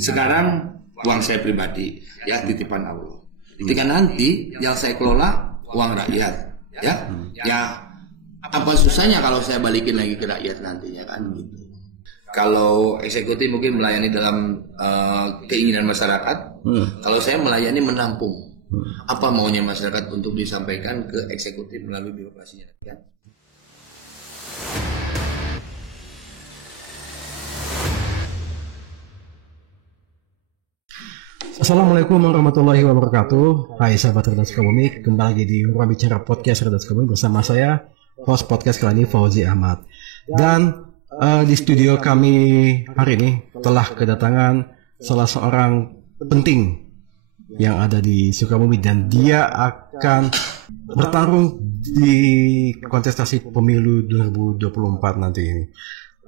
Sekarang uang saya pribadi, ya titipan Allah. Ketika nanti yang saya kelola uang rakyat, ya apa susahnya kalau saya balikin lagi ke rakyat nantinya kan gitu. Kalau eksekutif mungkin melayani dalam keinginan masyarakat, kalau saya melayani menampung apa maunya masyarakat untuk disampaikan ke eksekutif melalui birokrasinya. Ya. Assalamualaikum warahmatullahi wabarakatuh. Hai sahabat Cerdas Sukabumi, kembali lagi di Ruang Bicara Podcast Cerdas Sukabumi bersama saya, host podcast kali ini Fauzi Ahmad. Dan di studio kami hari ini telah kedatangan salah seorang penting yang ada di Sukabumi dan dia akan bertarung di kontestasi pemilu 2024 nanti ini.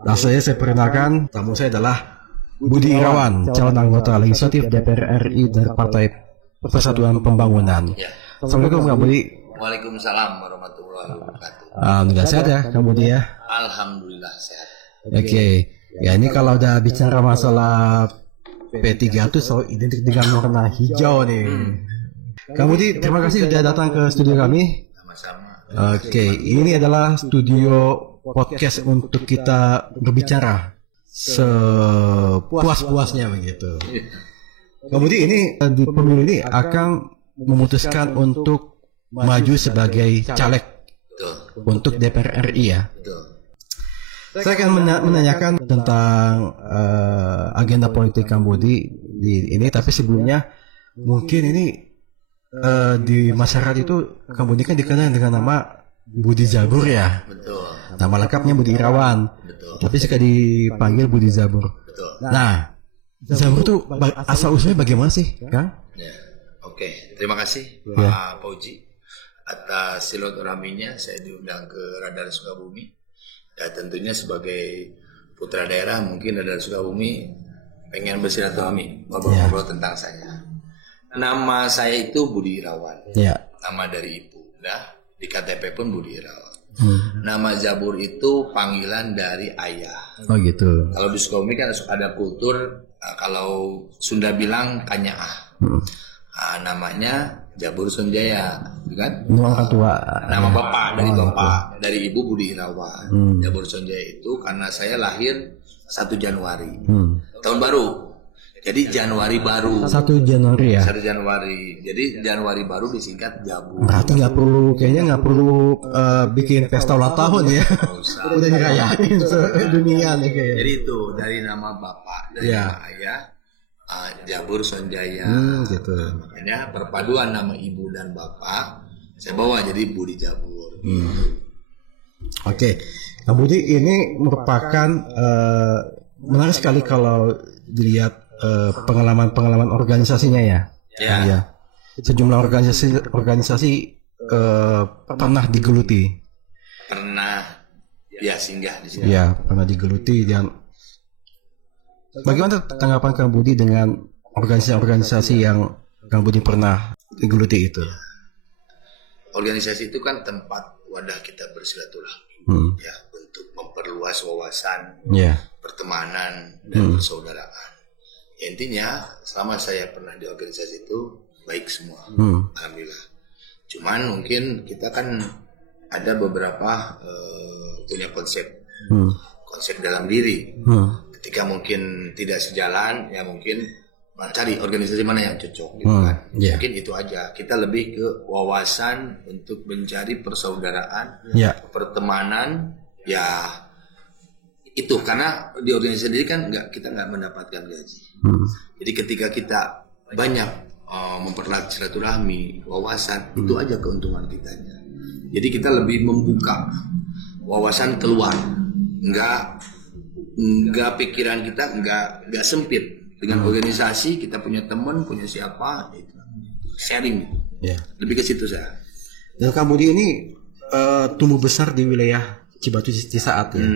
Langsung saja saya perkenalkan, tamu saya adalah Budi Irawan, calon anggota legislatif DPR RI dari Partai Persatuan Pembangunan. Ya. Assalamualaikum Kak Budi. Waalaikumsalam warahmatullahi wabarakatuh. Alhamdulillah sehat ya Kak Budi ya. Alhamdulillah sehat. Oke. Ya ini kalau udah bicara masalah P3 itu selalu identik dengan warna hijau nih. Kak Budi, terima kasih sudah datang ke studio kami. Sama-sama. Oke, ini adalah studio podcast untuk kita berbicara sepuas-puasnya begitu. Kemudian ini di pemilu ini akan memutuskan untuk maju sebagai caleg untuk DPR RI ya. Saya akan menanyakan tentang agenda politik Kang Budi di ini, tapi sebelumnya mungkin ini di masyarakat itu Kang Budi kan dikenal dengan nama Budi Zabur ya. Betul. Nama lengkapnya Budi Irawan. Betul. Tapi suka dipanggil Budi Zabur. Betul. Nah, Zabur tuh asal usulnya bagaimana sih, Kang? Ya. Oke, terima kasih Ya. Pak Fauzi atas silaturahminya saya diundang ke Radar Sukabumi. Ya tentunya sebagai putra daerah mungkin Radar Sukabumi pengen bersilaturahmi ngobrol-ngobrol tentang saya. Nama saya itu Budi Irawan. Ya. Nama dari ibu. Nah, di KTP pun Budi Irawan. Nama Zabur itu panggilan dari ayah. Oh gitu. Kalau di Sukabumi kan ada kultur kalau Sunda bilang kanyaah. Namanya Jabur Sonjaya, kan? Orang tua. Nama bapak dari bapak, dari ibu Budi Irawan. Jabur Sonjaya itu karena saya lahir 1 Januari. Tahun baru. Jadi Januari baru. 1 Januari ya. 1 Januari. Jadi Januari baru disingkat Jabur. Berarti kayaknya nggak perlu bikin pesta ulang tahun ya. Udah dirayain dunia nih kayaknya. Jadi itu dari nama bapak, dari nama ayah, Jabur Sonjaya. Gitu. Makanya perpaduan nama ibu dan bapak saya bawa jadi Budi Jabur. Oke. Kang Budi ini merupakan menarik sekali kalau dilihat pengalaman organisasinya ya. Ya. Sejumlah organisasi pernah digeluti. Pernah ya singgah di sini. Ya, pernah digeluti dan bagaimana tanggapan Kang Budi dengan organisasi-organisasi yang Kang Budi pernah digeluti itu? Organisasi itu kan tempat wadah kita bersilaturahmi ya untuk memperluas wawasan, pertemanan dan persaudaraan. Intinya selama saya pernah di organisasi itu baik semua, alhamdulillah. Cuman mungkin kita kan ada beberapa punya konsep dalam diri. Ketika mungkin tidak sejalan, ya mungkin cari organisasi mana yang cocok, gitu kan. Mungkin itu aja. Kita lebih ke wawasan untuk mencari persaudaraan, pertemanan, ya. Itu karena di organisasi sendiri kan kita nggak mendapatkan gaji. Jadi ketika kita banyak memperluas silaturahmi, wawasan, itu aja keuntungan kitanya. Jadi kita lebih membuka wawasan keluar, nggak pikiran kita nggak sempit dengan organisasi. Kita punya teman, punya siapa, itu sharing gitu. Lebih ke situ saya. Dan Kang Budi ini tumbuh besar di wilayah Cibatu Cisaat ya.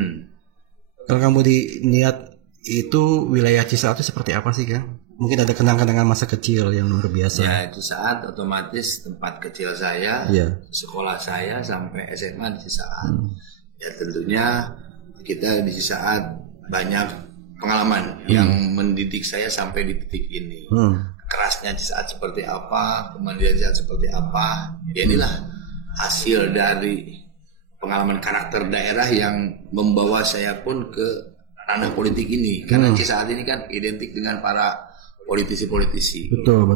Kalau kamu dilihat itu wilayah Cisaat itu seperti apa sih Kang? Mungkin ada kenang-kenangan masa kecil yang luar biasa. Ya Cisaat otomatis tempat kecil saya, sekolah saya sampai SMA di Cisaat. Ya tentunya kita di Cisaat banyak pengalaman yang mendidik saya sampai di titik ini. Kerasnya di saat seperti apa, kemudian di saat seperti apa. Ya inilah hasil dari pengalaman karakter daerah yang membawa saya pun ke ranah politik ini. Karena di saat ini kan identik dengan para politisi-politisi. Betul.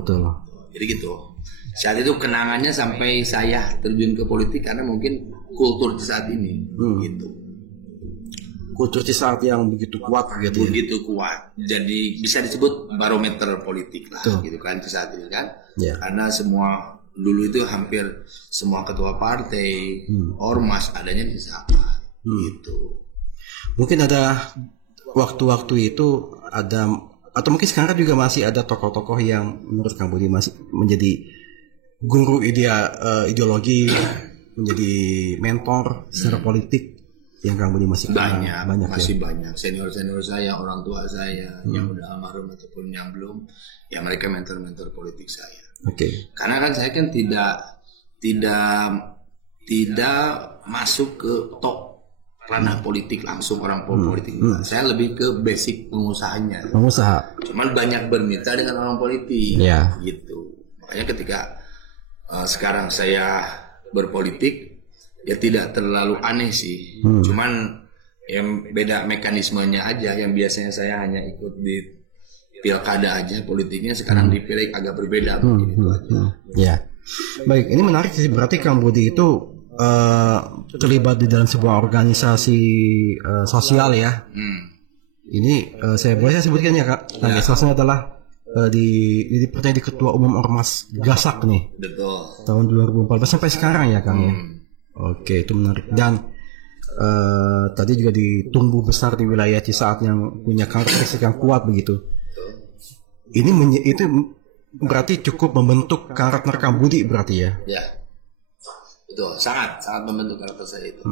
Jadi gitu. Saat itu kenangannya sampai saya terjun ke politik karena mungkin kultur di saat ini. Gitu. Kultur di saat yang begitu kuat gitu. Begitu kuat. Jadi bisa disebut barometer politik lah. Gitu kan di saat ini kan. Karena semua dulu itu hampir semua ketua partai, ormas adanya di saat gitu. Mungkin ada waktu-waktu itu ada, atau mungkin sekarang juga masih ada tokoh-tokoh yang menurut Kang Budi masih menjadi guru ideologi, menjadi mentor secara politik yang Kang Budi masih banyak senior saya, orang tua saya yang udah almarhum ataupun yang belum, ya mereka mentor politik saya. Karena kan saya kan tidak masuk ke top ranah politik langsung orang politik. Saya lebih ke basic pengusaha. Cuman banyak bermitra dengan orang politik. Gitu. Makanya ketika sekarang saya berpolitik ya tidak terlalu aneh sih. Cuman yang beda mekanismenya aja. Yang biasanya saya hanya ikut di pilkada aja, politiknya sekarang dipilih agak berbeda begitu aja. Ya. Baik, ini menarik sih, berarti Kang Budi itu terlibat di dalam sebuah organisasi sosial ya. Ini saya boleh sebutkan ya Kak. Organisasinya adalah dipercaya di Ketua Umum Ormas Gasak nih. Betul. Tahun 2014 sampai sekarang ya Kang ya. Oke, itu menarik. Dan tadi juga ditumbuh besar di wilayah Cisaat yang punya karakteristik yang kuat begitu. Itu berarti cukup membentuk karakter Kang Budi berarti ya? Ya, betul, sangat membentuk karakter saya itu.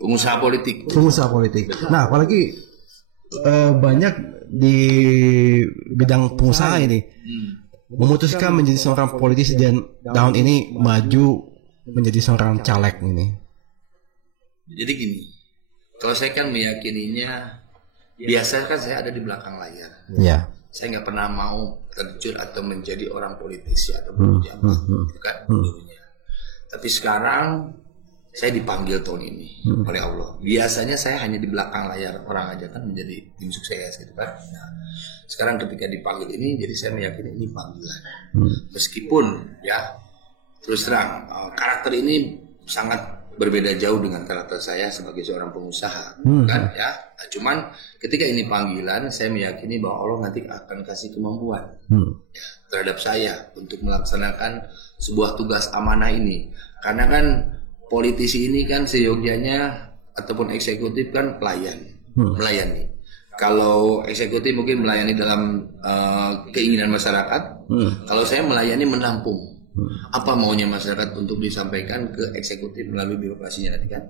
Pengusaha politik. Betul. Nah, apalagi banyak di bidang pengusaha ini memutuskan menjadi seorang politisi dan tahun ini maju menjadi seorang caleg ini. Jadi gini, kalau saya kan meyakininya, biasa kan saya ada di belakang layar. Ya. Saya nggak pernah mau terjun atau menjadi orang politisi atau pejabat, gitu kan dulunya. Tapi sekarang saya dipanggil tahun ini oleh Allah. Biasanya saya hanya di belakang layar orang aja kan menjadi tim sukses gitu kan. Nah, sekarang ketika dipanggil ini, jadi saya meyakini ini panggilan. Meskipun ya terus terang karakter ini sangat berbeda jauh dengan karakter saya sebagai seorang pengusaha, kan ya. Nah, cuman ketika ini panggilan, saya meyakini bahwa Allah nanti akan kasih kemampuan ya, terhadap saya untuk melaksanakan sebuah tugas amanah ini. Karena kan politisi ini kan seyogyanya ataupun eksekutif kan melayani. Kalau eksekutif mungkin melayani dalam keinginan masyarakat, kalau saya melayani menampung. Apa maunya masyarakat untuk disampaikan ke eksekutif melalui birokrasinya nanti kan.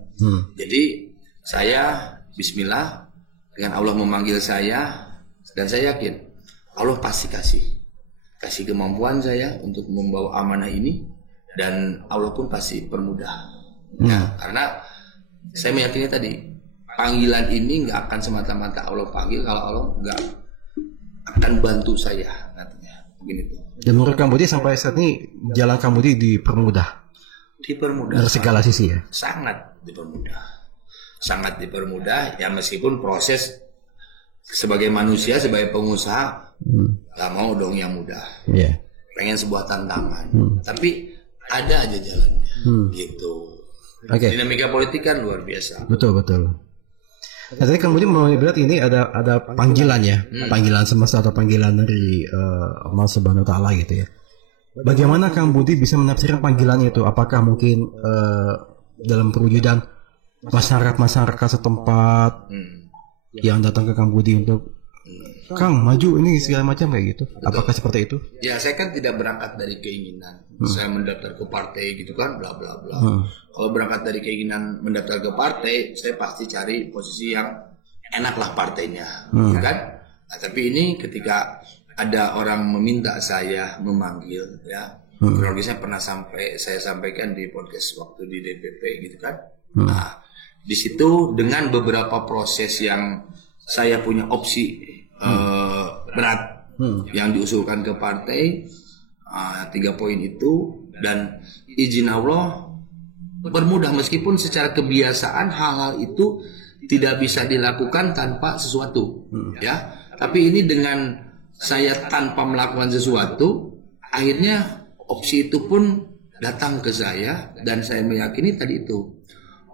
Jadi saya bismillah dengan Allah memanggil saya, dan saya yakin Allah pasti kasih kemampuan saya untuk membawa amanah ini, dan Allah pun pasti permudah. Ya, karena saya meyakini tadi panggilan ini nggak akan semata-mata Allah panggil kalau Allah nggak akan bantu saya nantinya. Begini. Dan menurut Kang Budi sampai saat ini jalan Kang Budi dipermudah dari segala sisi ya? Sangat dipermudah ya, meskipun proses sebagai manusia, sebagai pengusaha gak mau dong yang mudah. Pengen sebuah tantangan, tapi ada aja jalannya gitu. Dinamika politik kan luar biasa. Betul. Nah, tadi Kang Budi mau bilang ini ada panggilan ya, panggilan semesta atau panggilan dari Allah Subhanahu wa Ta'ala gitu ya. Bagaimana Kang Budi bisa menafsirkan panggilan itu? Apakah mungkin dalam perwujudan masyarakat setempat yang datang ke Kang Budi untuk Kang maju ini segala macam kayak gitu? Betul. Apakah seperti itu? Ya, saya kan tidak berangkat dari keinginan saya mendaftar ke partai gitu kan, bla bla bla. Kalau berangkat dari keinginan mendaftar ke partai, saya pasti cari posisi yang enak lah partainya, gitu kan? Nah, tapi ini ketika ada orang meminta saya memanggil, ya, kronologisnya pernah saya sampaikan di podcast waktu di DPP gitu kan. Nah, di situ dengan beberapa proses yang saya punya opsi berat yang diusulkan ke partai, 3 poin itu, dan izin Allah bermudah, meskipun secara kebiasaan hal-hal itu tidak bisa dilakukan tanpa sesuatu, ya. Tapi ini dengan saya tanpa melakukan sesuatu, akhirnya opsi itu pun datang ke saya, dan saya meyakini tadi itu.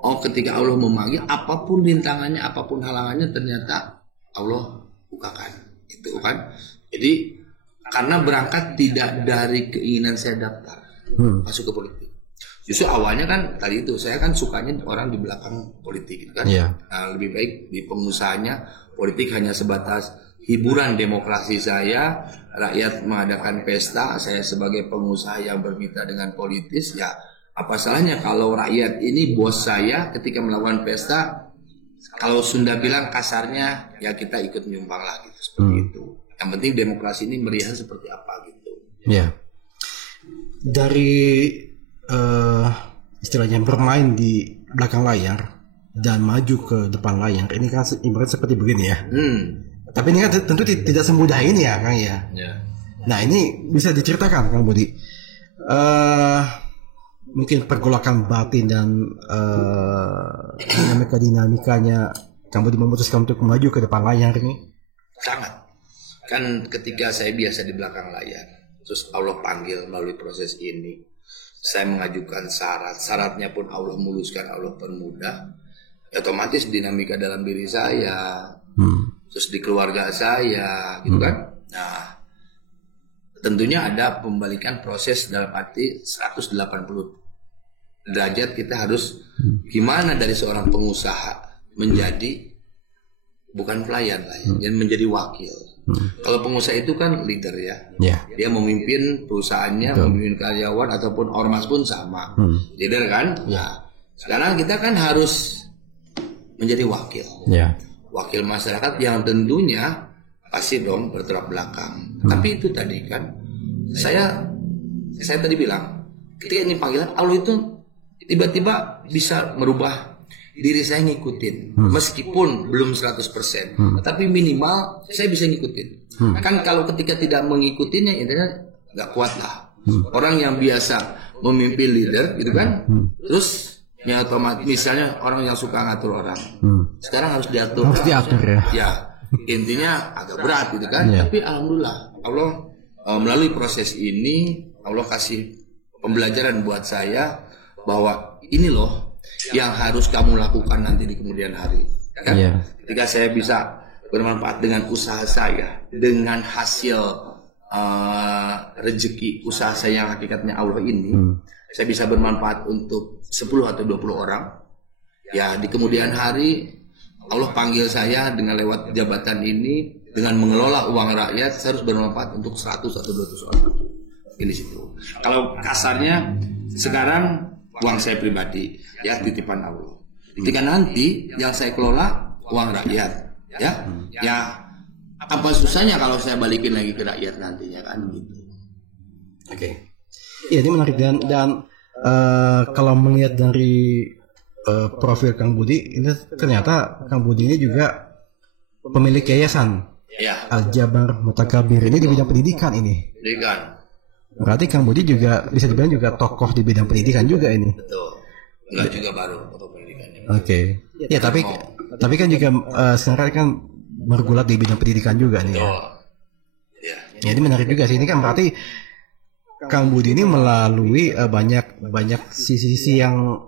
Oh, ketika Allah memanggil, apapun rintangannya, apapun halangannya, ternyata Allah bukakan. Itu kan. Jadi karena berangkat tidak dari keinginan saya daftar masuk ke politik. Justru awalnya kan tadi itu, saya kan sukanya orang di belakang politik gitu kan. Nah, lebih baik di pengusahanya, politik hanya sebatas hiburan demokrasi saya, rakyat mengadakan pesta, saya sebagai pengusaha yang bermitra dengan politis, ya apa salahnya kalau rakyat ini bos saya ketika melakukan pesta, kalau Sunda bilang kasarnya, ya kita ikut nyumbang lah gitu, seperti itu. Yang penting demokrasi ini meriah seperti apa gitu. Ya. Dari istilahnya bermain di belakang layar dan maju ke depan layar, ini kan ibarat seperti begini ya. Tapi ini kan tentu tidak semudah ini ya, Kang ya. Nah, ini bisa diceritakan Kang Budi. Mungkin pergolakan batin dan dinamikanya Kang Budi memutuskan untuk maju ke depan layar ini. Sangat. Kan ketika saya biasa di belakang layar, terus Allah panggil melalui proses ini, saya mengajukan syaratnya pun Allah muluskan, Allah permudah, otomatis dinamika dalam diri saya, terus di keluarga saya, gitu kan. Nah, tentunya ada pembalikan proses dalam arti 180 derajat. Kita harus gimana dari seorang pengusaha menjadi bukan pelayan lah ya, dan menjadi wakil. Kalau pengusaha itu kan leader ya, dia memimpin perusahaannya, memimpin karyawan ataupun ormas pun sama, leader kan. Nah, sekarang kita kan harus menjadi wakil, wakil masyarakat yang tentunya pasti dong bertolak belakang. Tapi itu tadi kan saya tadi bilang, ketika ini panggilan Allah itu tiba-tiba bisa merubah diri saya ngikutin, meskipun belum 100%, tapi minimal saya bisa ngikutin. Kan kalau ketika tidak mengikutinya, intinya nggak kuat lah. Orang yang biasa memimpin leader, gitu kan, terus yang otomatis, misalnya orang yang suka ngatur orang, sekarang harus diatur. Harus diatur ya. Ya, intinya agak berat, gitu kan. Tapi alhamdulillah, Allah melalui proses ini, Allah kasih pembelajaran buat saya bahwa ini loh yang harus kamu lakukan nanti di kemudian hari, kan? Ketika saya bisa bermanfaat dengan usaha saya, dengan hasil rezeki usaha saya yang hakikatnya Allah ini, saya bisa bermanfaat untuk 10 atau 20 orang. Ya, di kemudian hari Allah panggil saya dengan lewat jabatan ini, dengan mengelola uang rakyat, saya harus bermanfaat untuk 100 atau 200 orang. Di situ. Kalau kasarnya sekarang uang saya pribadi, ya titipan Allah. Ketika nanti yang saya kelola uang rakyat, ya apa susahnya kalau saya balikin lagi ke rakyat nantinya kan gitu. Oke. Ya, ini menarik dan kalau melihat dari profil Kang Budi, ini ternyata Kang Budi ini juga pemilik yayasan Al-Jabar Mutakabir. Ini di bidang pendidikan ini. Pendidikan. Berarti Kang Budi juga bisa dibilang juga tokoh di bidang pendidikan juga ini. Betul. Enggak juga baru tokoh pendidikan. Oke. Ya, tapi kan juga sekarang kan bergulat di bidang pendidikan juga nih. Betul. Ya. Jadi menarik juga sih, ini kan berarti Kang Budi ini melalui banyak sisi-sisi yang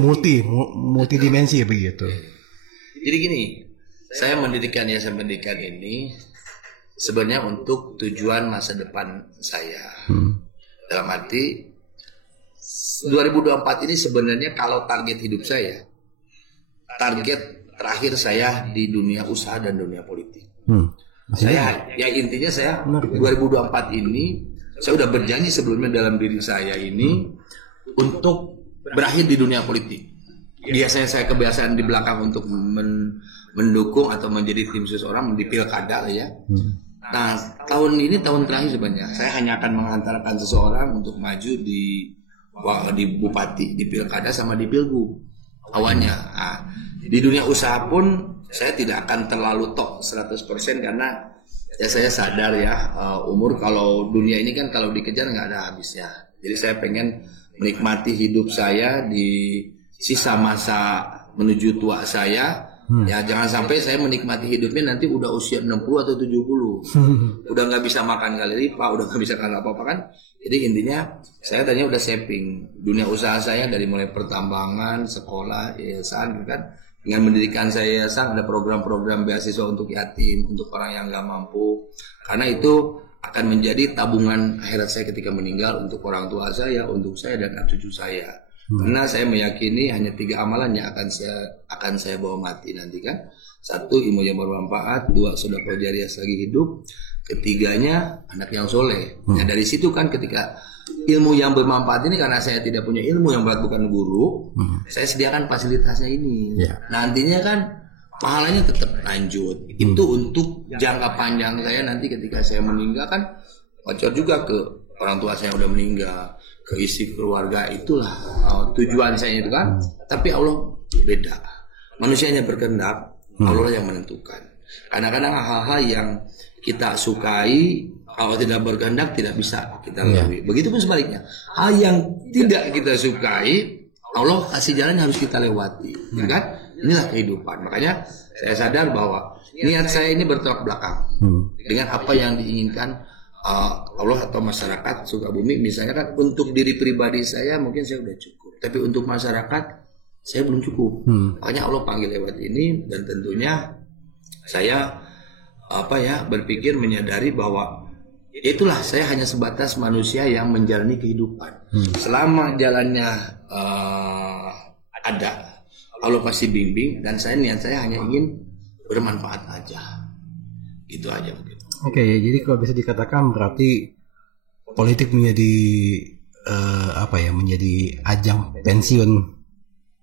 multidimensi begitu. Jadi gini, saya mendirikan yayasan pendidikan ini sebenarnya untuk tujuan masa depan saya. Dalam arti 2024 ini sebenarnya kalau target hidup saya, target terakhir saya di dunia usaha dan dunia politik. Saya, ya intinya saya 2024 ini saya udah berjanji sebelumnya dalam diri saya ini untuk berakhir di dunia politik. Biasanya saya kebiasaan di belakang untuk mendukung atau menjadi tim seseorang di pilkada lah ya. Nah, tahun ini tahun terakhir sebenarnya saya hanya akan mengantarkan seseorang untuk maju di bupati, di pilkada sama di pilgub awalnya. Nah, di dunia usaha pun saya tidak akan terlalu top 100% karena ya saya sadar ya umur kalau dunia ini kan kalau dikejar nggak ada habisnya. Jadi saya pengen menikmati hidup saya di sisa masa menuju tua saya. Ya jangan sampai saya menikmati hidupnya nanti udah usia 60 atau 70. Udah nggak bisa makan kali lipat, udah nggak bisa makan apa-apa kan. Jadi intinya saya tadinya udah shaping dunia usaha saya dari mulai pertambangan, sekolah, yayasan gitu kan. Dengan mendirikan saya yayasan ada program-program beasiswa untuk yatim, untuk orang yang nggak mampu. Karena itu akan menjadi tabungan akhirat saya ketika meninggal untuk orang tua saya, untuk saya dan anak cucu saya. Karena saya meyakini hanya 3 amalan yang akan saya bawa mati nanti kan. 1, ilmu yang bermanfaat. 2, sedekah jariah selagi hidup. 3-nya anak yang soleh. Nah dari situ kan ketika ilmu yang bermanfaat ini, karena saya tidak punya ilmu yang berat, bukan guru, saya sediakan fasilitasnya ini. Nantinya kan pahalanya tetap lanjut. Itu untuk jangka panjang saya nanti ketika saya meninggal kan, bocor juga ke orang tua saya yang udah meninggal, ke isi keluarga. Itulah tujuan saya itu kan. Tapi Allah beda, manusianya berkehendak, Allah yang menentukan. Kadang-kadang hal-hal yang kita sukai kalau tidak berkehendak tidak bisa kita lalui. Begitupun sebaliknya, hal yang tidak kita sukai Allah kasih jalan yang harus kita lewati, ya kan? Inilah kehidupan. Makanya saya sadar bahwa niat saya ini bertolak belakang dengan apa yang diinginkan Allah atau masyarakat Sukabumi. Misalnya kan untuk diri pribadi saya mungkin saya udah cukup, tapi untuk masyarakat saya belum cukup. Makanya Allah panggil lewat ini, dan tentunya saya berpikir menyadari bahwa itulah saya hanya sebatas manusia yang menjalani kehidupan. Selama jalannya ada, Allah pasti bimbing, dan niat saya hanya ingin bermanfaat aja. Itu aja mungkin. Oke, jadi kalau bisa dikatakan berarti politik menjadi menjadi ajang pensiun.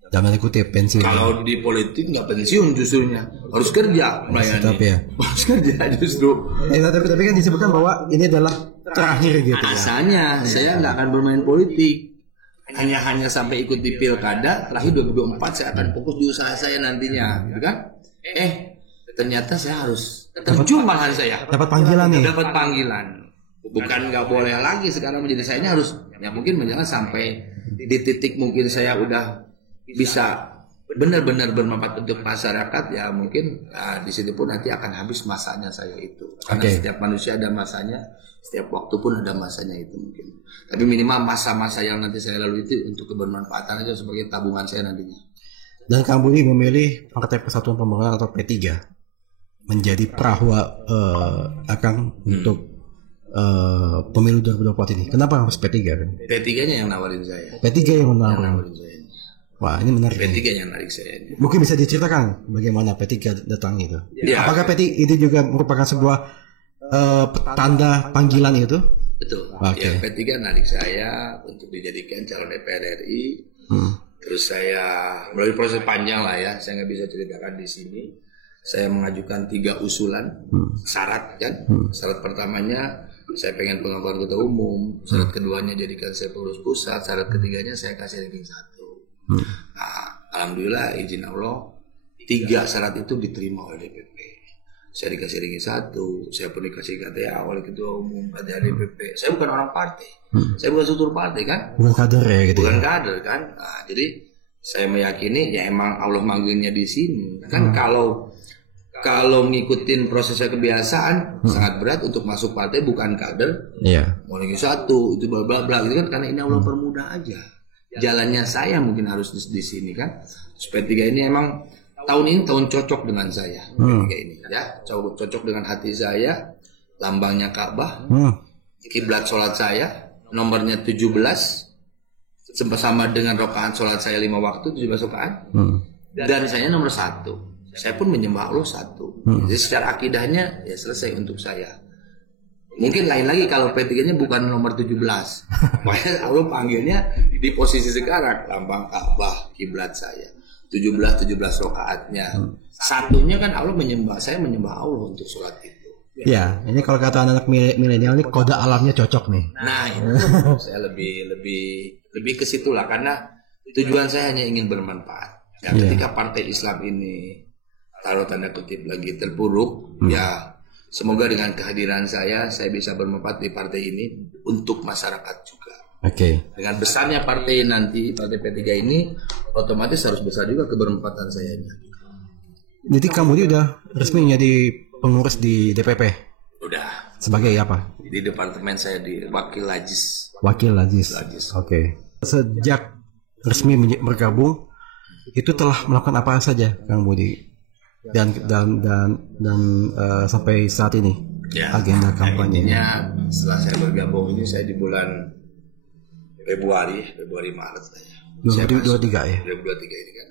Dalam tanda kutip pensiun. Kalau di politik nggak pensiun, justrunya harus kerja melayani. Tetap ya. Harus kerja justru. Tapi kan disebutkan bahwa ini adalah terakhir gitu. Asalnya saya nggak akan bermain politik. Hanya sampai ikut di pilkada. Terakhir 2024 saya akan fokus di usaha saya nantinya, gitu kan? Ternyata saya harus terjun malahan saya. Dapat panggilan nih. Dapat panggilan. Bukan nggak boleh lagi sekarang menjadi saya ini harus. Ya mungkin menjalan sampai di titik mungkin saya udah bisa benar-benar bermanfaat untuk masyarakat, ya mungkin di situ pun nanti akan habis masanya saya itu. Karena setiap manusia ada masanya, setiap waktu pun ada masanya itu mungkin. Tapi minimal masa-masa yang nanti saya lalui itu untuk kebermanfaatan aja sebagai tabungan saya nantinya. Dan Kang Budi memilih Partai Persatuan Pembangunan atau P3 menjadi perahu untuk pemilu 2024 ini. Kenapa harus P3 kan? P3-nya yang nawarin saya. P3 yang nawarin saya. Wah, ini menarik. P3 yang menarik saya. Mungkin bisa diceritakan bagaimana P3 datang itu. Ya. Apakah P3 itu juga merupakan sebuah tanda panggilan itu? Betul. Ya, P3 menarik saya untuk dijadikan calon DPR RI. Terus saya melalui proses panjang lah ya, saya nggak bisa ceritakan di sini. Saya mengajukan 3 usulan syarat kan. Syarat pertamanya saya pengen pengakuan ketua umum. Syarat keduanya jadikan saya pengurus pusat. Syarat ketiganya saya kasih ranking 1. Alhamdulillah izin Allah 3 syarat itu diterima oleh DPP. Saya dikasih ranking 1, saya pun dikasih KTA oleh ketua umum, KTA DPP. Saya bukan orang partai, saya bukan struktur partai kan, bukan kader ya gitu. Bukan kader kan. Jadi saya meyakini ya emang Allah manggilnya di sini kan. Kalau ngikutin prosesnya kebiasaan sangat berat untuk masuk partai bukan kader. Mau ranking 1 itu bla bla bla gitu kan, karena ini Allah permudah aja. Jalannya saya mungkin harus di sini kan. P3 ini emang tahun ini tahun cocok dengan saya. P3 ini ya, cocok dengan hati saya. Lambangnya Ka'bah, kiblat sholat saya, nomornya 17, sama dengan rakaat sholat saya 5 waktu 17 rakaat. Dan saya nomor 1. Saya pun menyembah Allah 1. Jadi secara akidahnya ya selesai untuk saya. Mungkin lain lagi kalau P3-nya bukan nomor 17. Makanya Allah panggilnya di posisi sekarang, lambang Ka'bah, kiblat saya. 17 rakaatnya. Satunya kan Allah saya menyembah Allah untuk sholat itu. Ya, ini kalau kata anak milenial ini kode alamnya cocok nih. Nah, itu saya lebih ke situ lah, karena tujuan saya hanya ingin bermanfaat. Ya, ketika partai Islam ini taruh tanda kutip lagi terpuruk, ya semoga dengan kehadiran saya bisa bermanfaat di partai ini untuk masyarakat juga. Dengan besarnya partai nanti, partai P3 ini, otomatis harus besar juga kebermanfaatan saya. Jadi kamu ini udah resmi menjadi pengurus di DPP? Udah. Sebagai apa? Di departemen saya di Wakil Lajis. Wakil Lajis. Sejak resmi bergabung, itu telah melakukan apa saja Kang Budi? Dan sampai saat ini agenda kampanye-nya. Setelah saya bergabung ini, saya di bulan Februari Maret saya. 2023 ya. 2023 ini kan.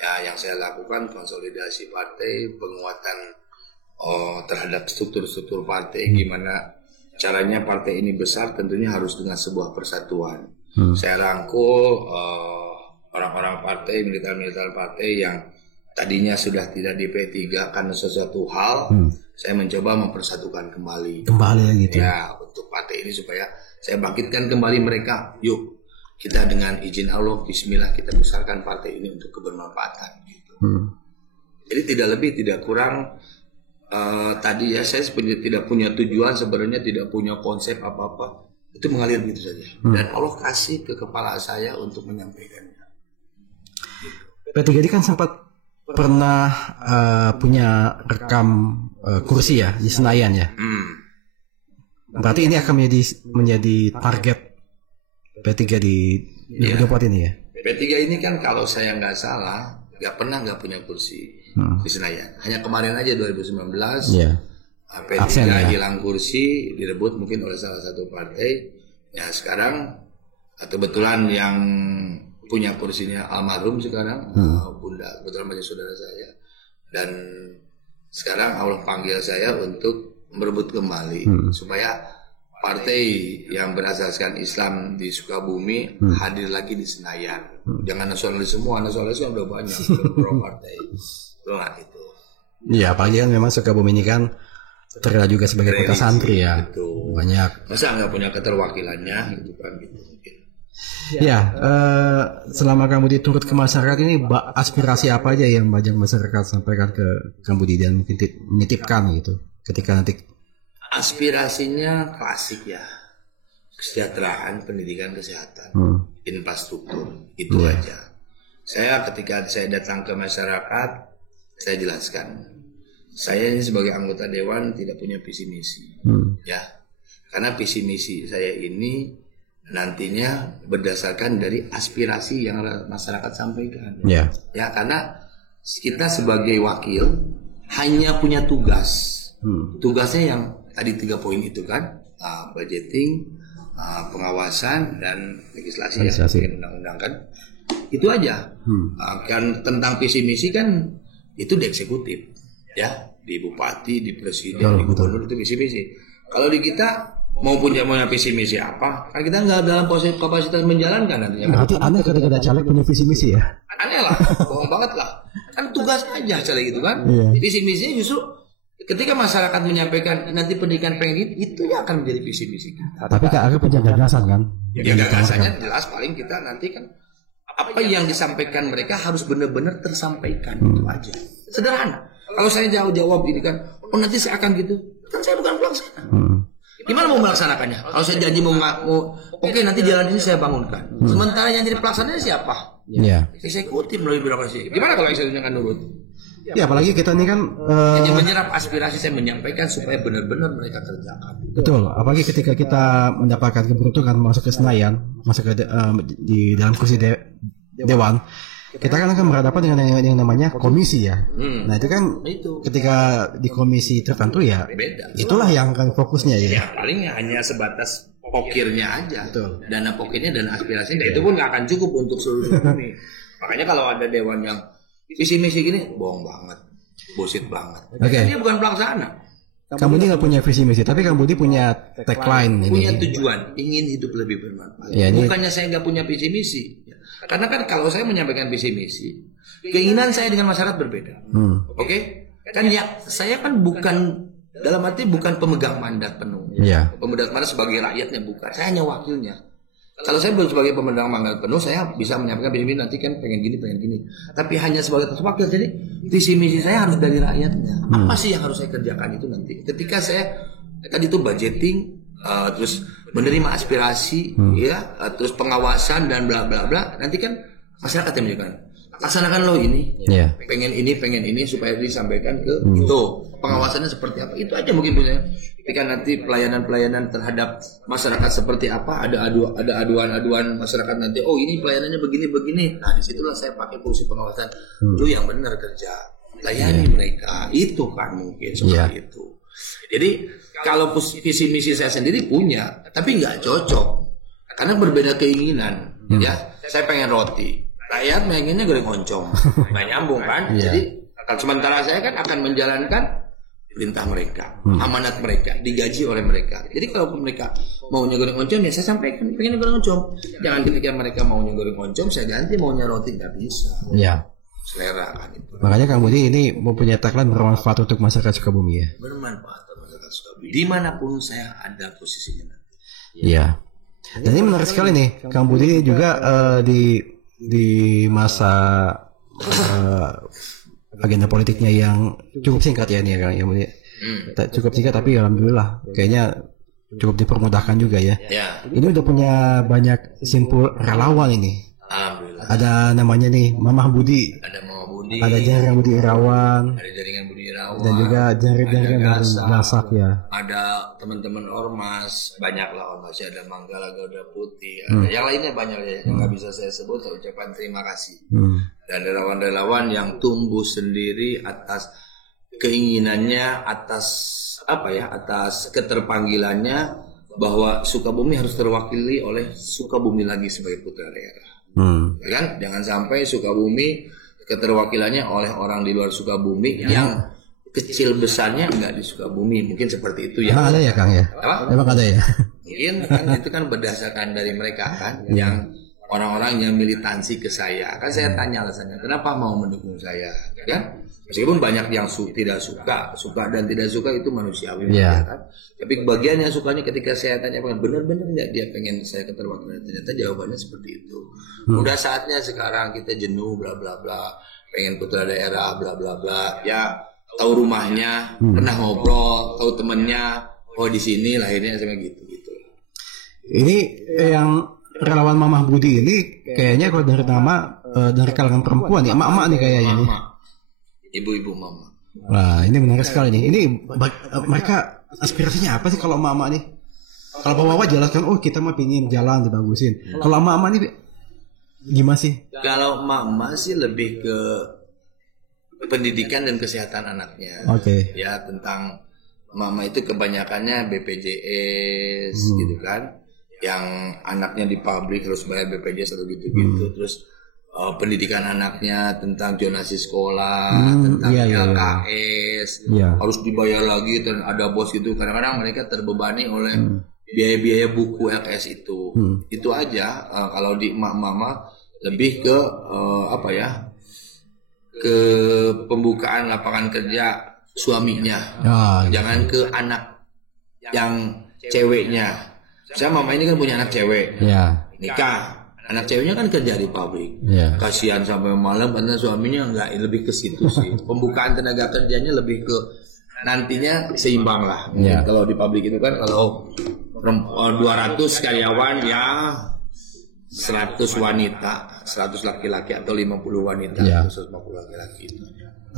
Ya, yang saya lakukan konsolidasi partai, penguatan terhadap struktur-struktur partai, gimana caranya partai ini besar, tentunya harus dengan sebuah persatuan. Saya rangkul orang-orang partai, militan-militan partai yang tadinya sudah tidak di P3 karena sesuatu hal, saya mencoba mempersatukan kembali gitu. Ya, untuk partai ini supaya saya bangkitkan kembali mereka. Yuk, kita dengan izin Allah, bismillah, kita besarkan partai ini untuk kebermanfaatan gitu. Jadi tidak lebih tidak kurang. Tadi ya, saya sebenarnya tidak punya tujuan, sebenarnya tidak punya konsep apa-apa, itu mengalir gitu saja. Dan Allah kasih ke kepala saya untuk menyampaikannya. P3 ini kan sempat pernah punya rekam kursi ya di Senayan ya. Berarti ini akan menjadi target P3 di 2024 ini ya. P3 ini kan kalau saya nggak salah nggak punya kursi di Senayan. Hanya kemarin aja 2019 P3 hilang kursi, direbut mungkin oleh salah satu partai. Ya sekarang kebetulan yang punya kursinya almarhum sekarang, Bunda, kebetulan banyak saudara saya. Dan sekarang Allah panggil saya untuk merebut kembali supaya partai yang berasaskan Islam di Sukabumi hadir lagi di Senayan. Jangan nasionalis semua, nasionalis kan udah banyak pro partai. Itu. Iya, apalagi kan memang Sukabumi ini kan terkenal juga sebagai kota santri ya. Betul. Banyak. Masa nggak punya keterwakilannya gitu kan gitu. Ya, selama kamu diturut ke masyarakat ini, aspirasi apa aja yang banyak masyarakat sampaikan ke kamu dan mungkin menitipkan gitu ketika nanti? Aspirasinya klasik ya, kesejahteraan, pendidikan, kesehatan, infrastruktur, itu aja. Ketika saya datang ke masyarakat, saya jelaskan, saya ini sebagai anggota dewan tidak punya visi misi, ya, karena visi misi saya ini nantinya berdasarkan dari aspirasi yang masyarakat sampaikan. Ya, karena kita sebagai wakil hanya punya tugas. Tugasnya yang tadi 3 poin itu kan, budgeting, pengawasan, dan legislasi. Ya, undang-undang kan. Itu aja. Kan tentang visi misi kan itu di eksekutif, ya, di bupati, di presiden, di gubernur, itu visi misi. Kalau di kita mau punya visi misi apa? Kan kita nggak dalam kapasitas menjalankan nantinya. Berarti aneh ketika ada caleg punya visi misi ya? Aneh lah, bohong banget lah. Kan tugas aja caleg itu kan. Visi misinya justru ketika masyarakat menyampaikan nanti pendidikan pengen itu ya akan menjadi visi misi kita. Tapi Kak Aga punya gagasan kan? Ya gagasannya jelas, paling kita nanti kan apa yang disampaikan mereka harus benar-benar tersampaikan, itu aja. Sederhana. Kalau saya jawab ini kan, nanti saya akan gitu, kan saya bukan pelaksana. Gimana mau melaksanakannya? Kalau saya janji mau oke, nanti jalan ini saya bangunkan. Sementara yang jadi pelaksananya siapa? Eksekutif melalui birokrasi. Gimana kalau eksekutifnya nggak nurut? Ya, apalagi kita ini kan yang menyerap aspirasi saya menyampaikan supaya benar-benar mereka kerjakan. Betul. Apalagi ketika kita mendapatkan keberuntungan masuk ke Senayan, masuk ke di dalam kursi dewan, kita kan akan berhadapan dengan yang namanya komisi ya. Nah itu kan ketika di komisi tertentu ya beda. Itulah yang akan fokusnya ya. Ya paling hanya sebatas pokirnya aja. Betul. Dana pokirnya dan aspirasinya itu pun nggak akan cukup untuk seluruh ini. Makanya kalau ada dewan yang visi misi gini, bohong banget, bullshit banget. Dia bukan pelaksana. Kamu ini nggak punya visi misi, tapi kamu ini punya tagline. Punya tujuan, ingin hidup lebih bermanfaat. Ya, bukannya saya nggak punya visi misi. Karena kan kalau saya menyampaikan visi misi, keinginan saya dengan masyarakat berbeda. Oke? Kan ya saya kan bukan dalam arti bukan pemegang mandat penuh. Pemegang mandat sebagai rakyatnya bukan. Saya hanya wakilnya. Kalau saya sebagai pemegang mandat penuh, saya bisa menyampaikan visi nanti kan pengen gini. Tapi hanya sebagai ketua wakil, jadi visi misi saya harus dari rakyatnya. Apa sih yang harus saya kerjakan itu nanti? Ketika saya tadi itu budgeting, terus menerima aspirasi, ya, terus pengawasan dan bla bla bla. Nanti kan masyarakat yang menjaga. Laksanakan lo ini, pengen ini supaya disampaikan ke itu. Pengawasannya seperti apa? Itu aja mungkin punya. Ketika nanti pelayanan terhadap masyarakat seperti apa, ada aduan masyarakat nanti. Oh ini pelayanannya begini. Nah disitulah saya pakai fungsi pengawasan. Lu yang benar kerja, layani mereka. Itu kan mungkin seperti itu. Jadi kalau visi misi saya sendiri punya, tapi nggak cocok karena berbeda keinginan. Ya, saya pengen roti. Rakyat pengennya goreng oncom, nggak nyambung kan? Jadi sementara saya kan akan menjalankan perintah mereka, amanat mereka, digaji oleh mereka. Jadi kalau mereka maunya goreng oncom, ya saya sampaikan pengen goreng oncom. Jangan ketika mereka maunya goreng oncom, saya ganti maunya roti, nggak bisa. Iya. Selera kan itu. Makanya Kang Budi ini mempunyai tagline bermanfaat untuk masyarakat Sukabumi ya. Bermanfaat untuk masyarakat Sukabumi. Dimanapun saya ada posisinya nanti. Iya. Dan ini menarik sekali nih, Kang Budi juga di masa agenda politiknya yang cukup singkat ya nih Kang, yang cukup singkat tapi alhamdulillah kayaknya cukup dipermudahkan juga ya. Ini udah punya banyak simpul relawan ini. Alhamdulillah. Ada namanya nih Mamah Budi. Ada Mamah Budi. Ada jaringan Budi Irawan. Ada jaringan Budi Irawan. Dan juga jaringan dari Gasak ya. Ada teman-teman ormas, banyaklah ormasnya, ada Manggala Garuda Putih, ada yang lainnya banyak ya, yang nggak bisa saya sebut. Saya ucapkan terima kasih. Dan relawan-relawan yang tumbuh sendiri atas keinginannya, atas keterpanggilannya bahwa Sukabumi harus terwakili oleh Sukabumi lagi sebagai putra daerah. Ya kan? Jangan sampai Sukabumi keterwakilannya oleh orang di luar Sukabumi yang kecil besarnya enggak di Sukabumi, mungkin seperti itu ya. Emang ada ya Kang ya? Emang ada ya? Mungkin kan itu kan berdasarkan dari mereka kan, yang orang-orang yang militansi ke saya. Kan saya tanya alasannya, kenapa mau mendukung saya? Kan? Meskipun banyak yang tidak suka dan tidak suka itu manusiawi ya kan. Tapi bagian yang sukanya ketika saya tanya benar-benar enggak dia pengen saya keterwakilan, ternyata jawabannya seperti itu. Udah saatnya sekarang kita jenuh bla bla bla, pengen putra daerah bla bla bla. Ya tahu rumahnya, pernah ngobrol, tahu temennya, oh di sini lahirnya sama gitu. Ini yang relawan Mamah Budi ini kayaknya kalau dari nama dari kalangan perempuan ya, emak-emak nih kayaknya nih. Ibu-ibu mama. Wah, ini menarik sekali nih. Ini mereka aspirasinya apa sih kalau emak-emak nih? Kalau bapak-bapak jelaskan, oh kita mah pingin jalan dibagusin. Kalau emak-emak nih gimana sih? Kalau emak-emak sih lebih ke pendidikan dan kesehatan anaknya. Ya, tentang mama itu kebanyakannya BPJS gitu kan. Yang anaknya di pabrik harus bayar BPJS atau gitu-gitu. Terus pendidikan anaknya tentang zonasi sekolah, tentang LKS, harus dibayar lagi dan ada bos itu. Kadang-kadang mereka terbebani oleh biaya-biaya buku LKS itu. Itu aja. Kalau di mama lebih ke ke pembukaan lapangan kerja suaminya, jangan ke anak yang ceweknya. Saya mama ini kan punya anak cewek, nikah. Anak ceweknya kan kerja di pabrik, kasihan sampai malam karena suaminya enggak, lebih ke situ sih. Pembukaan tenaga kerjanya lebih ke nantinya seimbang lah. Kalau di pabrik itu kan kalau 200 karyawan ya 100 wanita, 100 laki-laki atau 50 wanita, 150 laki-laki itu.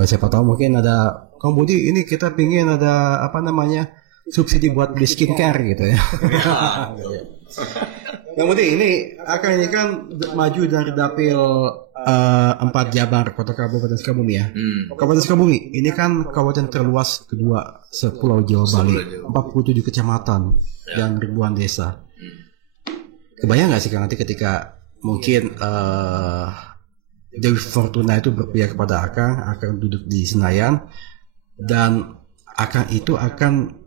Siapa tahu mungkin ada, Kang Budi ini kita pingin ada subsidi buat beli skincare gitu ya. Yang penting ini kan maju dari dapil 4 Jabar Kota Kabupaten Sukabumi ya. Kabupaten Sukabumi ini kan kabupaten terluas kedua sepulau Jawa Bali, 47 kecamatan dan ribuan desa. Kebayang nggak sih Kang nanti ketika mungkin Dewi Fortuna itu berpihak kepada Akang duduk di Senayan dan Akang itu akan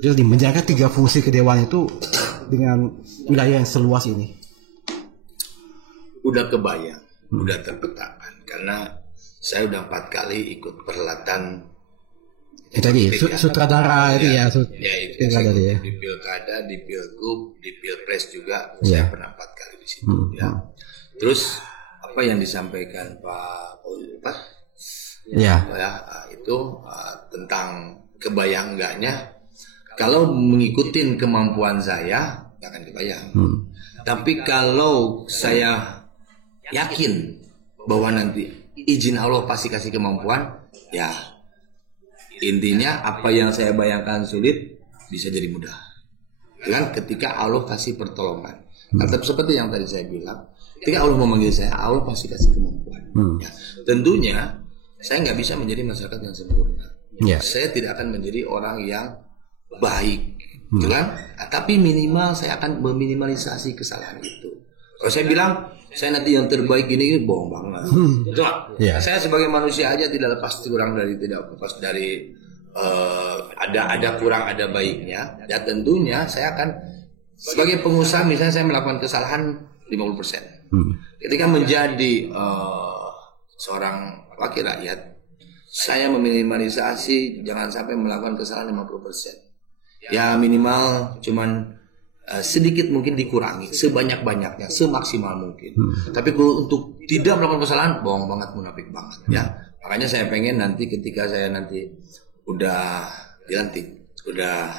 jadi menjalankan 3 fungsi kedewanan itu dengan wilayah yang seluas ini. Udah kebayang, udah terpetakan karena saya udah 4 kali ikut perhelatan Tadi sutradara itu ya, itu pilkada ya. Di pilkada, di pilgub, di pilpres juga saya pernah 4 kali di situ ya. Terus apa yang disampaikan Pak ya itu tentang kebayang enggaknya, kalau mengikuti kemampuan saya nggak akan kebayang. Tapi kalau saya yakin bahwa nanti izin Allah pasti kasih kemampuan, ya intinya apa yang saya bayangkan sulit bisa jadi mudah. Kan ketika Allah kasih pertolongan. Tetap seperti yang tadi saya bilang, ketika Allah memanggil saya, Allah pasti kasih kemampuan. Ya. Tentunya saya nggak bisa menjadi masyarakat yang sempurna. Saya tidak akan menjadi orang yang baik, kan? Tapi minimal saya akan meminimalisasi kesalahan itu. Kalau saya bilang saya nanti yang terbaik ini bohong banget. Saya sebagai manusia aja tidak lepas kurang dari ada kurang ada baiknya. Ya tentunya saya akan sebagai pengusaha, misalnya saya melakukan kesalahan 50%. Ketika menjadi seorang wakil rakyat, saya meminimalisasi jangan sampai melakukan kesalahan 50%. Ya minimal cuman sedikit mungkin dikurangi, sebanyak-banyaknya, semaksimal mungkin. Tapi untuk tidak melakukan kesalahan, bohong banget, munafik banget ya. Makanya saya pengen nanti ketika saya nanti udah dilantik, udah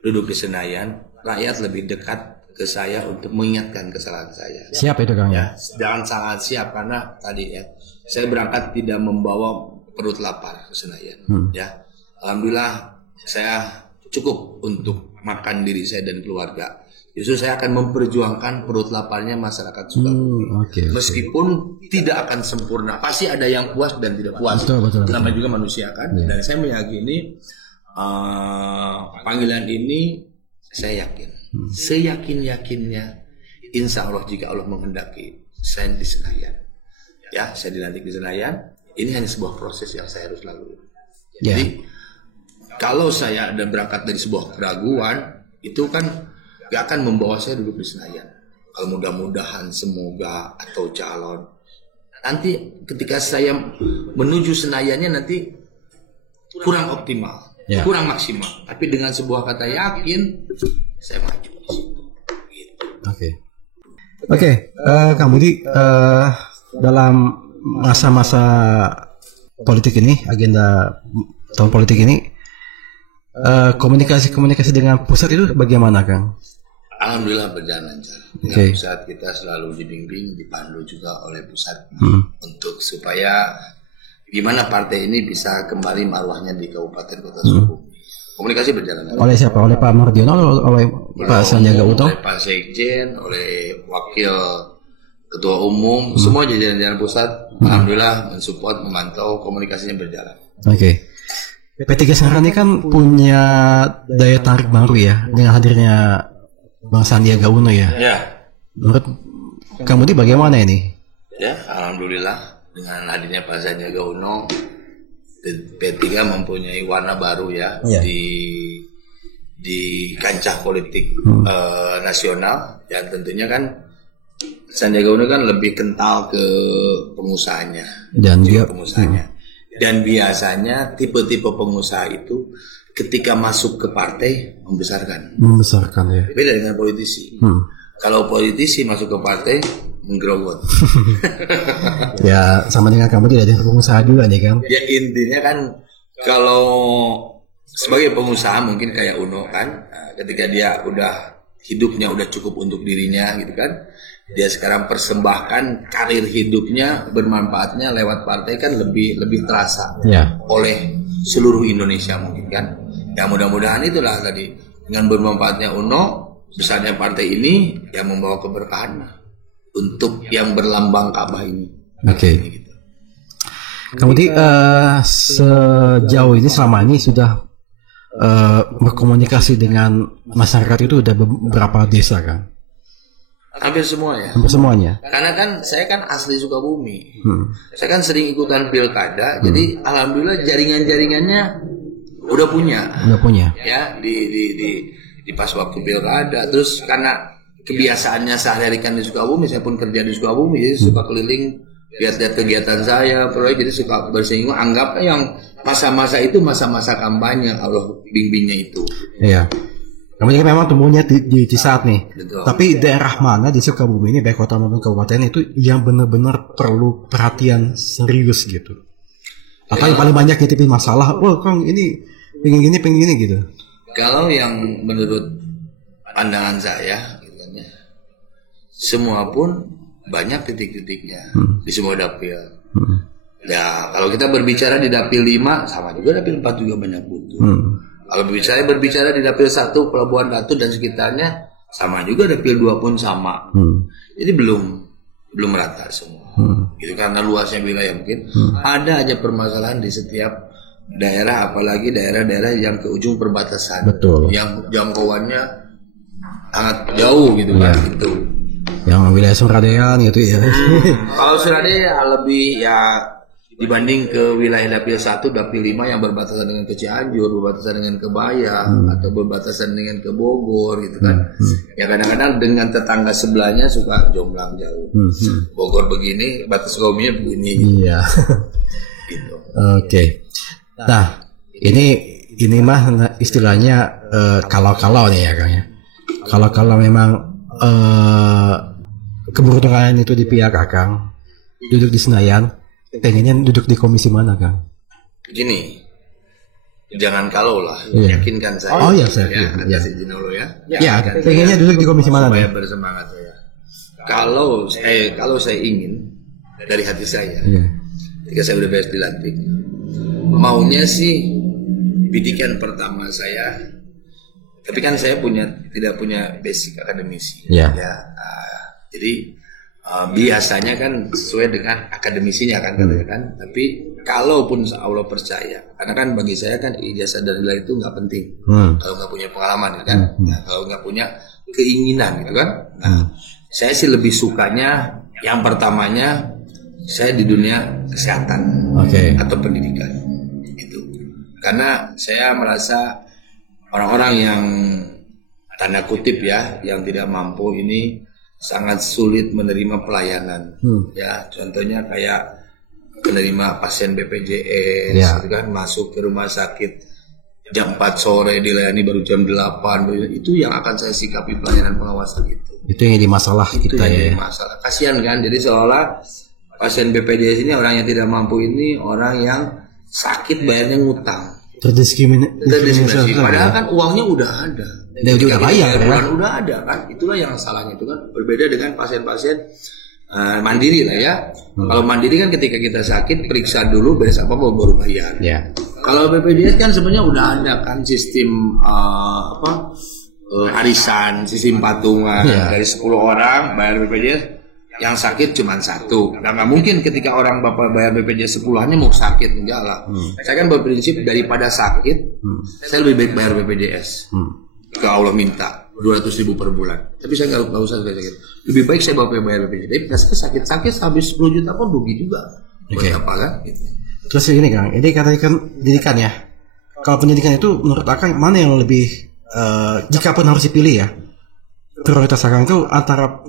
duduk di Senayan, rakyat lebih dekat ke saya untuk mengingatkan kesalahan saya. Siap itu Kang ya? Jangan sangat siap, karena tadi ya, saya berangkat tidak membawa perut lapar ke Senayan. Ya, alhamdulillah saya cukup untuk makan diri saya dan keluarga. Justru saya akan memperjuangkan perut laparnya masyarakat Sukabumi. Meskipun tidak akan sempurna, pasti ada yang puas dan tidak puas. Betul. Namanya juga manusia kan. Dan saya meyakini panggilan ini, saya yakin, seyakin-yakinnya, insya Allah jika Allah menghendaki, saya di Senayan. Ya, saya dilantik di Senayan. Ini hanya sebuah proses yang saya harus lalui. Jadi kalau saya ada berangkat dari sebuah keraguan, itu kan gak akan membawa saya duduk di Senayan. Kalau mudah-mudahan, semoga, atau calon, nanti ketika saya menuju Senayannya nanti kurang optimal, kurang maksimal. Tapi dengan sebuah kata yakin, saya maju di situ. Oke, Kang Budi, dalam masa-masa politik ini, agenda tahun politik ini, komunikasi dengan pusat itu bagaimana, Kang? Alhamdulillah berjalan lancar. Dengan pusat kita selalu dibimbing, dipandu juga oleh pusat untuk supaya gimana partai ini bisa kembali marwahnya di Kabupaten Kota Sukabumi. Komunikasi berjalan lancar. Oleh siapa? Oleh Pak Mardiono, oleh Pak Sandiaga Uno, oleh Pak Sekjen, oleh Wakil Ketua Umum, semua jajaran pusat. Alhamdulillah mensupport, memantau, komunikasinya berjalan. P3 sekarang ini kan punya daya tarik baru ya dengan hadirnya Bang Sandiaga Uno ya. Menurut kamu bagaimana ini? Ya, alhamdulillah dengan hadirnya Pak Sandiaga Uno, P3 mempunyai warna baru ya di kancah politik nasional. Dan tentunya kan Sandiaga Uno kan lebih kental ke pengusahanya dan dia pengusahanya. Dan biasanya tipe-tipe pengusaha itu ketika masuk ke partai membesarkan ya. Beda dengan politisi. Kalau politisi masuk ke partai menggerogot. Ya sama dengan kamu tidak ada pengusaha juga nih kan. Ya intinya kan kalau sebagai pengusaha mungkin kayak Uno kan, ketika dia udah hidupnya udah cukup untuk dirinya gitu kan, dia sekarang persembahkan karir hidupnya, bermanfaatnya lewat partai kan lebih terasa oleh seluruh Indonesia mungkin kan. Ya mudah-mudahan itulah tadi dengan bermanfaatnya Uno, besarnya partai ini yang membawa keberkahan untuk yang berlambang Ka'bah ini. Gitu. Kemudian sejauh ini selama ini sudah berkomunikasi dengan masyarakat itu udah beberapa desa kan? Hampir semua ya. Hampir semuanya. Karena kan saya kan asli Sukabumi. Saya kan sering ikutan pilkada, jadi alhamdulillah jaringannya udah punya. Ya di pas waktu pilkada. Terus karena kebiasaannya sehari-hari kan di Sukabumi, saya pun kerja di Sukabumi, jadi suka keliling lihat-lihat kegiatan saya, proyek, jadi suka bersinggung. Anggaplah yang masa-masa itu masa-masa kampanye Allah bimbingnya itu. Iya. Kamu juga memang tumbuhnya di Cisaat nih. Betul. Tapi daerah mana di Sukabumi ini, baik kota maupun kabupaten, itu yang benar-benar perlu perhatian serius gitu? Atau yang paling banyak nitipin masalah, Kang ini pengen gini gitu. Kalau yang menurut pandangan saya, gitu kan, ya, semua pun banyak titik-titiknya di semua dapil. Ya, kalau kita berbicara di dapil 5, sama juga dapil 4 juga banyak butuh. Kalau berbicara di dapil 1 Pelabuhan Ratu dan sekitarnya, sama juga dapil 2 pun sama. Jadi belum rata semua. Gitu, karena luasnya wilayah mungkin ada aja permasalahan di setiap daerah, apalagi daerah-daerah yang ke ujung perbatasan. Betul. Yang jangkauannya sangat jauh gitu kan, gitu. Yang wilayah Suradean gitu ya. Kalau Suradean lebih ya dibanding ke wilayah dapil 1, dapil 5 yang berbatasan dengan ke Cianjur, berbatasan dengan ke Bayang, atau berbatasan dengan ke Bogor gitu kan. Ya kadang-kadang dengan tetangga sebelahnya suka jomblang jauh. Bogor begini, batas Sukabumi begini. Iya. Gitu. Oke. Nah, ini mah istilahnya kalau nih ya Kang ya. Kalau memang keberuntungan itu di pihak Akang, duduk di Senayan, pengennya duduk di komisi mana Kang? Begini, jangan kalau lah, yakinkan saya. Oh iya saya. Ya, izin dulu ya. Ya, pengennya duduk di komisi mana? Supaya bersemangat saya. Kalau saya ingin dari hati saya, ketika saya udah beres dilantik, maunya sih bidikan pertama saya, tapi kan saya tidak punya basic akademisi. Jadi biasanya kan sesuai dengan akademisinya kan katanya kan. Tapi kalaupun Allah percaya, karena kan bagi saya kan ijazah dan nilai itu nggak penting kalau nggak punya pengalaman kan. Nah, kalau nggak punya keinginan gitu kan. Nah, saya sih lebih sukanya yang pertamanya saya di dunia kesehatan atau pendidikan itu, karena saya merasa orang-orang yang tanda kutip ya, yang tidak mampu ini sangat sulit menerima pelayanan. Ya, contohnya kayak menerima pasien BPJS, gitu kan, masuk ke rumah sakit jam 4 sore dilayani baru jam 8. Itu yang akan saya sikapi pelayanan pengawasan itu. Itu yang jadi masalah kita ya. Masalah. Kasihan kan, jadi seolah pasien BPJS ini orang yang tidak mampu ini orang yang sakit bayarnya ngutang. Terdiskriminasi. Padahal kan uangnya udah ada. Udah bayar kan? Udah ada kan. Itulah yang salahnya itu kan. Berbeda dengan pasien-pasien mandiri lah ya. Kalau mandiri kan ketika kita sakit periksa dulu beres apa baru bayar. Kalau BPJS kan sebenarnya udah ada kan sistem arisan, sistem patungan dari 10 orang bayar BPJS. Yang sakit cuma 1. Nah, nggak mungkin ketika orang bapak bayar BPJS 10-nya mau sakit, enggak lah. Saya kan berprinsip daripada sakit, saya lebih baik bayar BPJS. Ke Allah minta 200.000 per bulan. Tapi saya nggak usah sakit. Lebih baik saya bapak bayar BPJS. Tapi sakit habis 10 juta pun rugi juga. Buat apa kan? Gitu. Terus ini Kang, ini katakan pendidikan ya. Kalau pendidikan itu menurut Akang mana yang lebih jika pun harus dipilih ya, prioritas Akang itu antara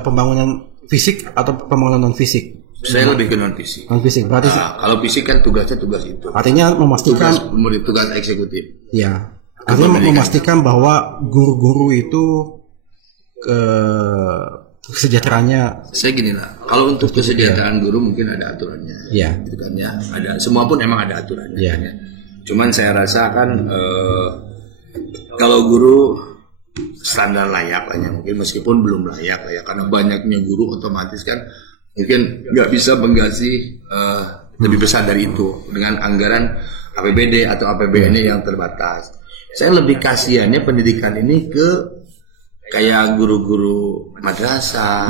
pembangunan fisik atau pembangunan non fisik? Saya lebih ke non fisik. Non fisik berarti. Kalau fisik kan tugas itu. Artinya memastikan tugas eksekutif. Ya. Artinya memastikan bahwa guru-guru itu kesejahteraannya. Saya gini lah. Kalau untuk kesejahteraan guru mungkin ada aturannya. Gitu kan ya. Ada, semua pun emang ada aturannya. Kan, ya. Cuman saya rasa kan kalau guru standar layak lah ya, mungkin meskipun belum layak lah ya, karena banyaknya guru otomatis kan mungkin nggak bisa menggaji lebih besar dari itu dengan anggaran APBD atau APBN yang terbatas. Saya lebih kasihannya pendidikan ini ke kayak guru-guru madrasah,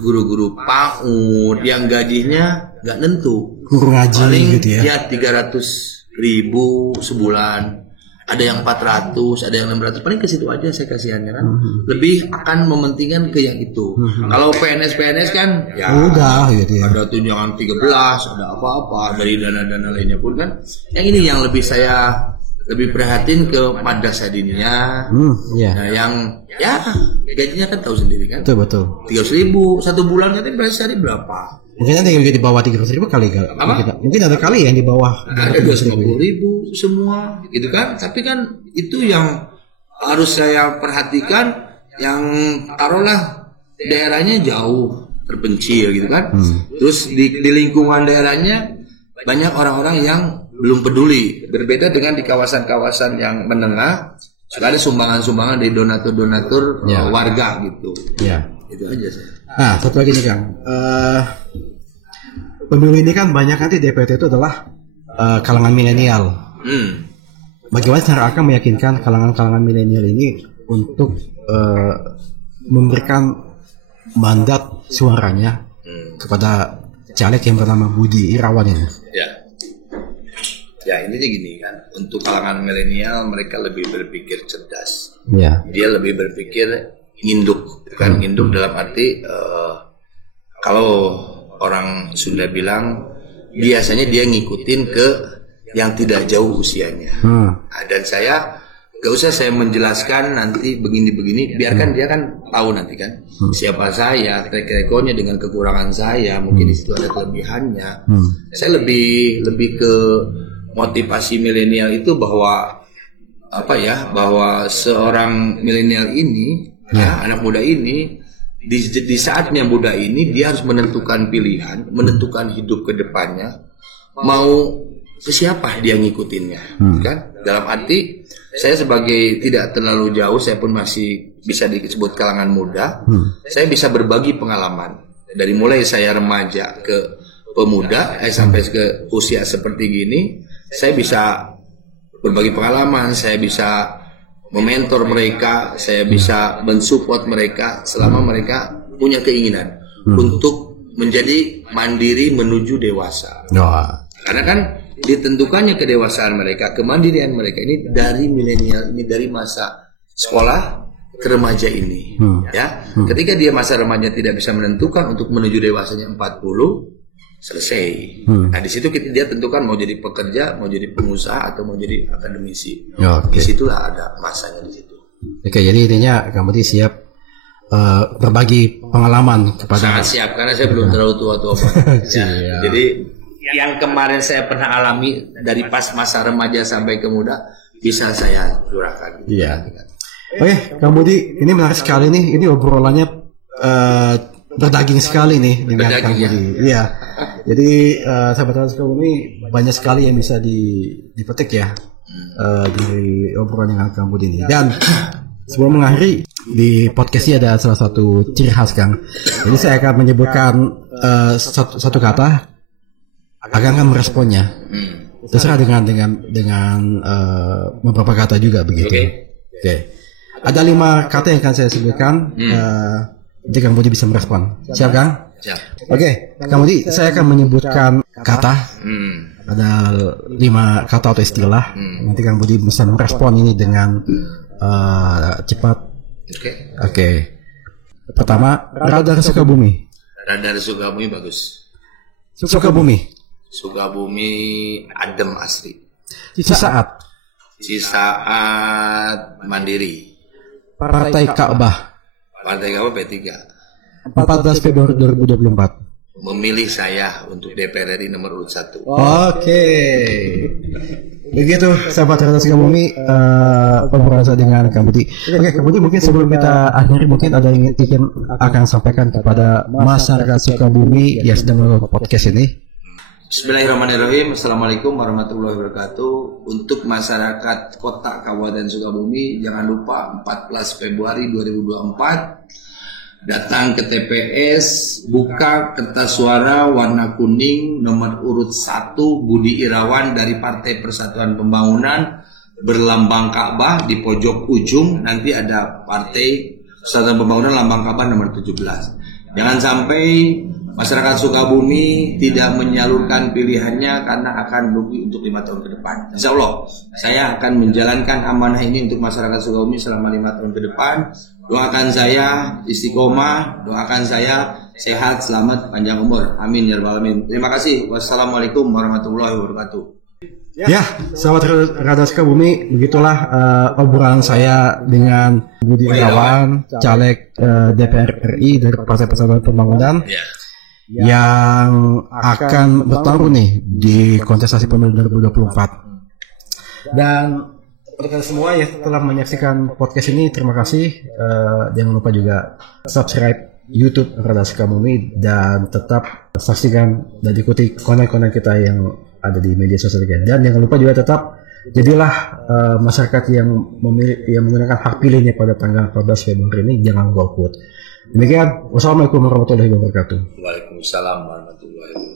guru-guru PAUD yang gajinya nggak nentu, guru ngaji paling gitu ya 300.000 sebulan. Ada yang 400, ada yang 600, paling ke situ aja saya kasihannya kan. Lebih akan mementingkan ke yang itu. Kalau PNS kan ya udah gitu ya. Ada tunjangan 13, ada apa-apa dari dana-dana lainnya pun kan. Yang ini yang lebih saya lebih prihatin ke madrasah diniyah. Nah, yang ya gajinya kan tahu sendiri kan. Betul. 300.000 satu bulan, kan berarti sehari berapa? Mungkin ada yang di bawah 300.000 kali gak? Mungkin ada kali yang di bawah. Ada 250.000 semua, gitu kan? Tapi kan itu yang harus saya perhatikan, yang taruhlah daerahnya jauh terpencil gitu kan. Terus di lingkungan daerahnya banyak orang-orang yang belum peduli. Berbeda dengan di kawasan-kawasan yang menengah, sudah ada sumbangan-sumbangan dari donatur-donatur warga gitu. Itu aja sih. Nah, satu lagi nih Kang. Pemilu ini kan banyak nanti DPT itu adalah kalangan milenial. Bagaimana cara akan meyakinkan kalangan milenial ini untuk memberikan mandat suaranya kepada caleg yang bernama Budi Irawan ini? Ya intinya gini kan, untuk kalangan milenial mereka lebih berpikir cerdas. Dia lebih berpikir nginduk, kan nginduk dalam arti kalau orang Sunda bilang biasanya dia ngikutin ke yang tidak jauh usianya. Nah, dan saya gak usah saya menjelaskan nanti begini-begini, biarkan dia kan tahu nanti kan siapa saya, track recordnya dengan kekurangan saya, mungkin di situ ada kelebihannya. Saya lebih ke motivasi milenial itu bahwa bahwa seorang milenial ini, anak muda ini di saatnya muda ini dia harus menentukan pilihan, menentukan hidup ke depannya, mau ke siapa dia ngikutinnya, kan? Dalam arti saya sebagai tidak terlalu jauh, saya pun masih bisa disebut kalangan muda. Saya bisa berbagi pengalaman dari mulai saya remaja ke pemuda, sampai ke usia seperti gini. Saya bisa berbagi pengalaman, saya bisa mementor mereka, saya bisa mensupport mereka selama mereka punya keinginan untuk menjadi mandiri menuju dewasa. Karena kan ditentukannya kedewasaan mereka, kemandirian mereka ini dari milenial ini, dari masa sekolah ke remaja ini. Ketika dia masa remaja tidak bisa menentukan untuk menuju dewasanya 40, selesai. Nah di situ dia tentukan mau jadi pekerja, mau jadi pengusaha, atau mau jadi akademisi. Di situlah ada masanya di situ. Jadi intinya kamu siap berbagi pengalaman kepada. Sangat siap, karena saya belum terlalu tua-tua banget. Jadi yang kemarin saya pernah alami dari pas masa remaja sampai ke muda bisa saya curahkan. Oke, Kang Budi, ini menarik sekali nih. Ini obrolannya berdaging sekali nih dengan Kang Budi. Jadi sahabat Transkom ini banyak sekali yang bisa dipetik ya dari obrolan dengan Kang Budi ini. Dan sebelum mengakhiri di podcast ini ada salah satu ciri khas Kang. Jadi saya akan menyebutkan satu kata, akan meresponnya. Terserah dengan beberapa kata juga begitu. Oke. Ada 5 kata yang akan saya sebutkan. Jadi Kang Budi bisa merespon. Siap Kang? Siap. Oke, Kang Budi, saya akan menyebutkan kata. Ada 5 kata atau istilah. Nanti Kang Budi bisa merespon ini dengan cepat. Oke. Pertama, Radar Sukabumi. Radar Sukabumi bagus. Sukabumi adem asri. Cisaat mandiri. Partai Ka'bah P3. 14 Februari 2024. Memilih saya untuk DPR RI nomor urut 1. Oke. Begitu sahabat Radar Sukabumi, pembahasan dengan Kang Budi. Oke, Kang Budi, mungkin sebelum kita akhiri, mungkin ada yang ingin akan sampaikan kepada masyarakat Sukabumi yang sedang menonton podcast ini. Bismillahirrahmanirrahim. Assalamualaikum warahmatullahi wabarakatuh. Untuk masyarakat kota Kabupaten Sukabumi, jangan lupa 14 Februari 2024 datang ke TPS, buka kertas suara warna kuning nomor urut 1 Budi Irawan dari Partai Persatuan Pembangunan berlambang Ka'bah. Di pojok ujung nanti ada Partai Persatuan Pembangunan lambang Ka'bah nomor 17. Jangan sampai masyarakat Sukabumi tidak menyalurkan pilihannya karena akan rugi untuk 5 tahun ke depan. Insya Allah saya akan menjalankan amanah ini untuk masyarakat Sukabumi selama 5 tahun ke depan. Doakan saya istiqomah, doakan saya sehat, selamat, panjang umur. Amin ya rabbal alamin. Terima kasih. Wassalamualaikum warahmatullahi wabarakatuh. Ya, sahabat Radar Sukabumi, begitulah obrolan saya dengan Budi Irawan, caleg DPR RI dari Partai Persatuan Pembangunan, yang akan bertarung nih di kontestasi pemilu 2024. Dan untuk kalian semua yang telah menyaksikan podcast ini, terima kasih. Jangan lupa juga subscribe YouTube Radar Sukabumi dan tetap saksikan dan ikuti konten-konten kita yang ada di media sosial kita. Dan jangan lupa juga tetap jadilah masyarakat yang menggunakan hak pilihnya pada tanggal 14 Februari ini, jangan golput. Demikian, wassalamualaikum warahmatullahi wabarakatuh. Waalaikumsalam warahmatullahi wabarakatuh.